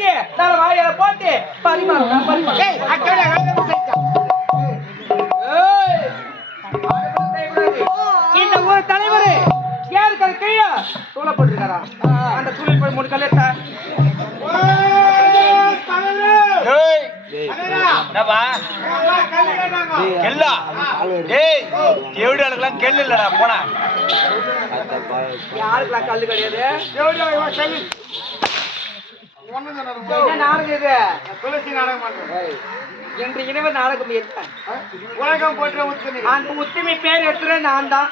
வெட்டி தலை வாயில போட்டு இந்த ஒரு தலைவர் யாருக்கு அது கீழே தூளை போட்டிருக்காரா? அந்த தூளை போய் 3 கல் எடுத்தா கெல்லு இல்லடா போனா யாருக்கெல்லாம் கல்லு கிடையாது. நாடகம் இது துளசி நாடகம் என்று இனிமே நாடகம் உலகம் போன்ற உத்தமி. அந்த உத்தமி பேர் எடுத்துற நான் தான்.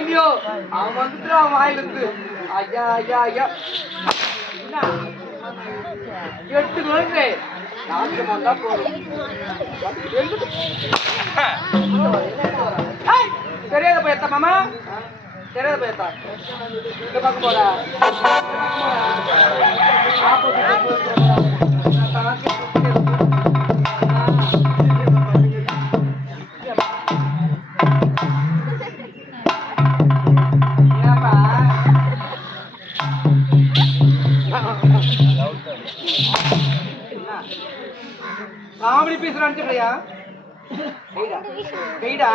இல்லையோ அவன் வந்துட்டு அவன் வாயிலிருந்து ஐயா ஐயா ஐயா 8 வருது தெரியாத போயத்தா மாமா தெரியாத போயத்தா இந்த பக்கம் போறா காமெடி பீஸ் நினைச்சுக்கலையா கைடா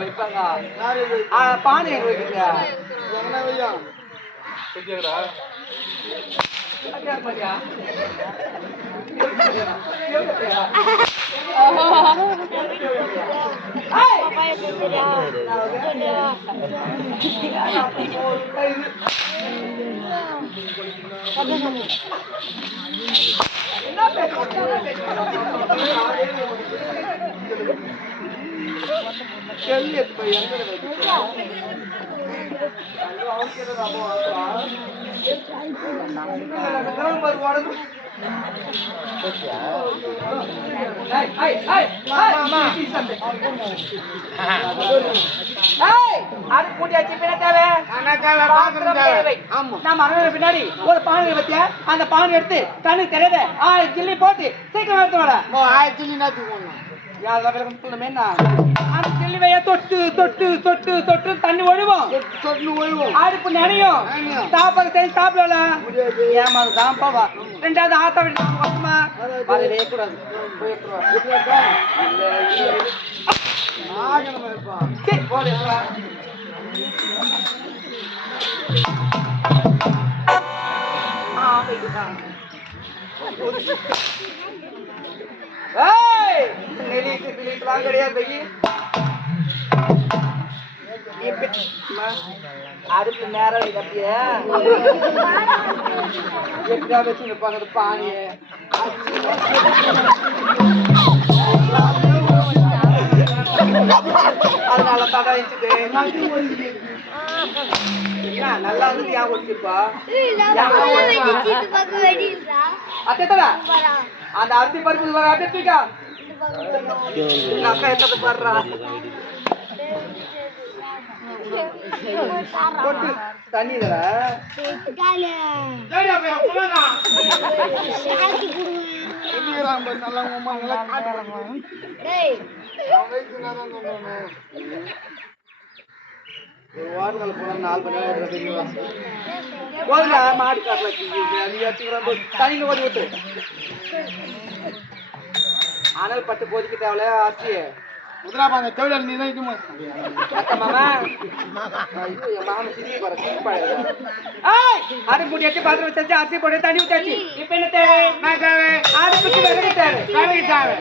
வைப்பாங்க பானை எங்க வைக்கிறீங்க பின்னாடி ஒரு பானை பத்தியா அந்த பானை எடுத்து தண்ணி தெரியாத 1000 கிள்ளி போட்டு சீக்கிரம் எடுத்து வர 1000 கிள்ளி அந்த கிள்ளிவைய தொட்டு தொட்டு தொட்டு தொட்டு தண்ணி ஒழுவோம் அடுப்பு நினையும் சாப்பாடு செஞ்சு சாப்பிடல ஏமாது தான் போவா 2வது ஆத்தா வீட்டுமா வரவே கூடாது கிடையாது அடுப்பு நேரம் எப்படியா வச்சு பக்கத்து பானி அதனால தடாயிச்சுட்டு நல்லா இருந்து யா ஒடிச்சுப்பா அத்தா அந்த அரிசி பருப்பு வர அப்படியா அக்கா எத்தது பாடுறா கொட்டு தண்ணி வாரங்கள் போனா 4 மணி நேரம் மாடு காட்டலாம் தண்ணி ஓடி விட்டு அனல் பட்டு போதிக்க தேவல ஆச்சு உதராபாங்க தேவல நீ நினைக்குமா மாமா மாமா சிரிப்பு வர சிரிப்பு ஏய் அது முடி எட்டி பாத்திரம் வச்சாச்சு அரிசி போட்டு தண்ணி ஊத்தாச்சு இப்போ என்ன தேவை நான் தேவை ஆடு குட்டி வெறகு தேவை வெறகு தேவை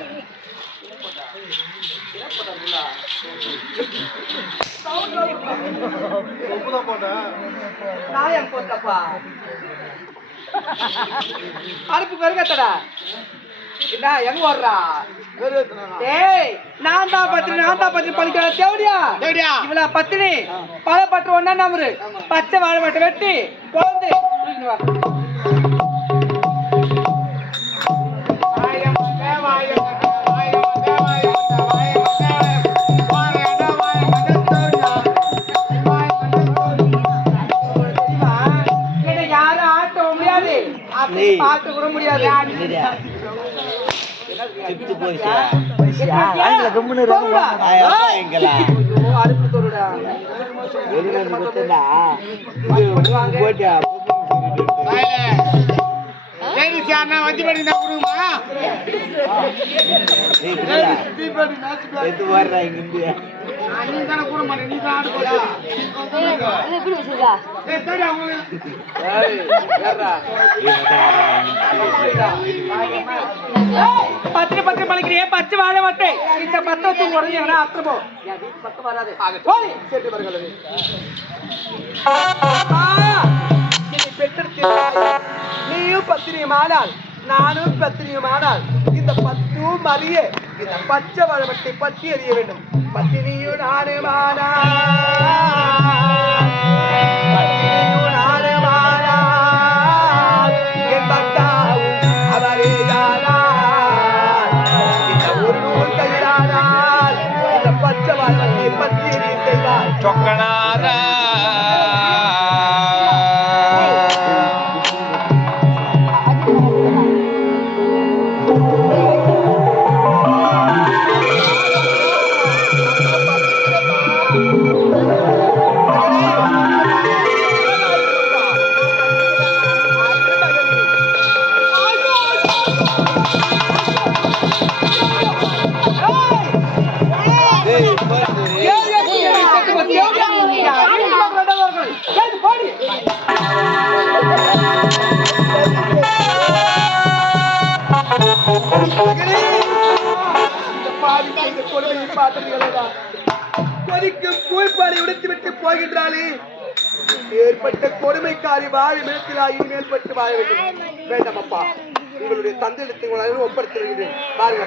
நாயம் போட்டப்பா அடுப்பு வெறுகத்தடா என்ன எங்க ஓடுறா டேய் நான் தான் பத்தினி பழிக்கிற தேவடியா இவள பத்தினி பல பற்று 1 நம்பரு பச்சை வாழை மட்டை வெட்டி குழந்தை யாரும் ஆட்ட முடியாது அப்படி பார்க்க கூட முடியாது அறுப்பு தோடுடா பத்திரி பத்திரி பழிக்கிறியே பச்சை வாழ மாட்டேன் இந்த பத்தத்து உடனே எவனா அத்துறப்போ என் வீட்டு பக்கம் வராது போய் சென்று வருகிறது நீயும் பத்திரியுமானால் நானும் பத்திரியுமானால் இந்த பத்தும் அறிய இந்த பச்சை வாழவட்டை பற்றி அறிய வேண்டும் பத்தினியும் நானுமானால் பத்தினியும் நானுமானால் என் பட்டாவும் அவரேயானால் இந்த ஒரு நூல் கையிலானால் இந்த பச்சை வாழவட்டை பற்றி அறிய செய்வார் சொக்கனாரா உடைத்துவிட்டு போகின்றாளே ஏற்பட்ட கொடுமைக்காரி வாழ மேற்கிலாகி மேற்பட்டு வாழ வேண்டும் வேண்டாம் அப்பா உங்களுடைய தந்தையிடத்தை ஒப்படைத்து பாருங்க